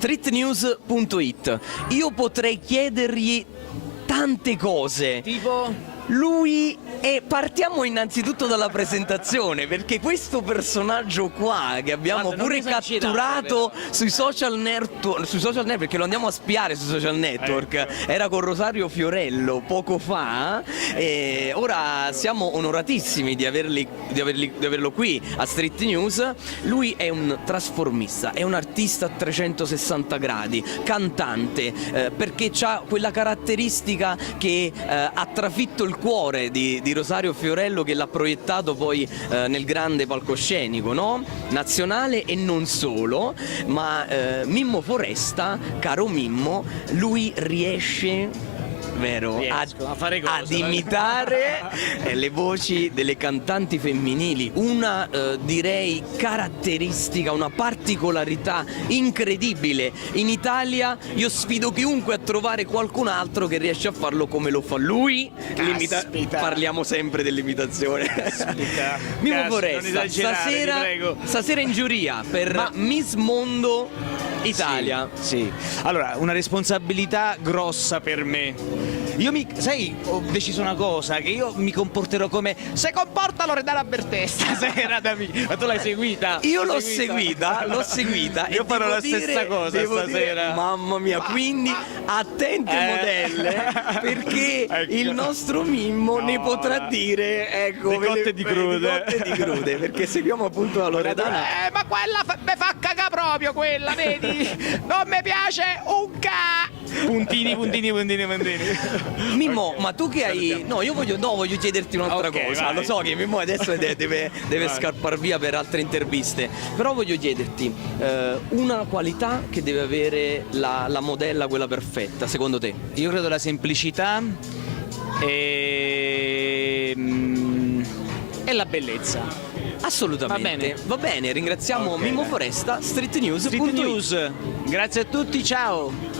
streetnews.it. Io potrei chiedergli tante cose. Tipo? Partiamo innanzitutto dalla presentazione, perché questo personaggio qua che abbiamo Guarda, non pure esagerare, catturato sui social network, perché lo andiamo a spiare sui social network, era con Rosario Fiorello poco fa, e ora siamo onoratissimi di averlo qui a Street News. Lui è un trasformista, è un artista a 360 gradi, cantante, perché ha quella caratteristica che ha trafitto il cuore di Rosario Fiorello, che l'ha proiettato poi nel grande palcoscenico, no? Nazionale e non solo, ma Mimmo Foresta, caro Mimmo, lui riesce, vero, A fare cosa? ad imitare le voci delle cantanti femminili, una direi caratteristica, una particolarità incredibile. In Italia io sfido chiunque a trovare qualcun altro che riesce a farlo come lo fa lui. Caspita. Parliamo sempre dell'imitazione. Mimmo Foresta, stasera in giuria per Miss Mondo Italia. Sì. Allora, una responsabilità grossa per me. Sai, ho deciso una cosa, che io mi comporterò come se comporta Loredana Bertè stasera da me. Ma tu l'hai seguita? Io l'ho seguita. Io farò la stessa cosa stasera. Mamma mia, quindi attente modelle, perché il nostro Mimmo ne potrà dire, ecco, di cotte di crude. perché seguiamo appunto la Loredana. Ma quella me fa cagà proprio quella, vedi? Non mi piace un ca. Puntini. Mimmo, ma tu che hai... No, io voglio chiederti un'altra Ok, cosa. vai. Lo so che Mimmo adesso deve scappar via per altre interviste, però voglio chiederti una qualità che deve avere la modella, quella perfetta, secondo te? Io credo la semplicità e la bellezza. Assolutamente. Va bene, ringraziamo Mimmo Foresta, streetnews.it. Street News. Grazie a tutti, ciao.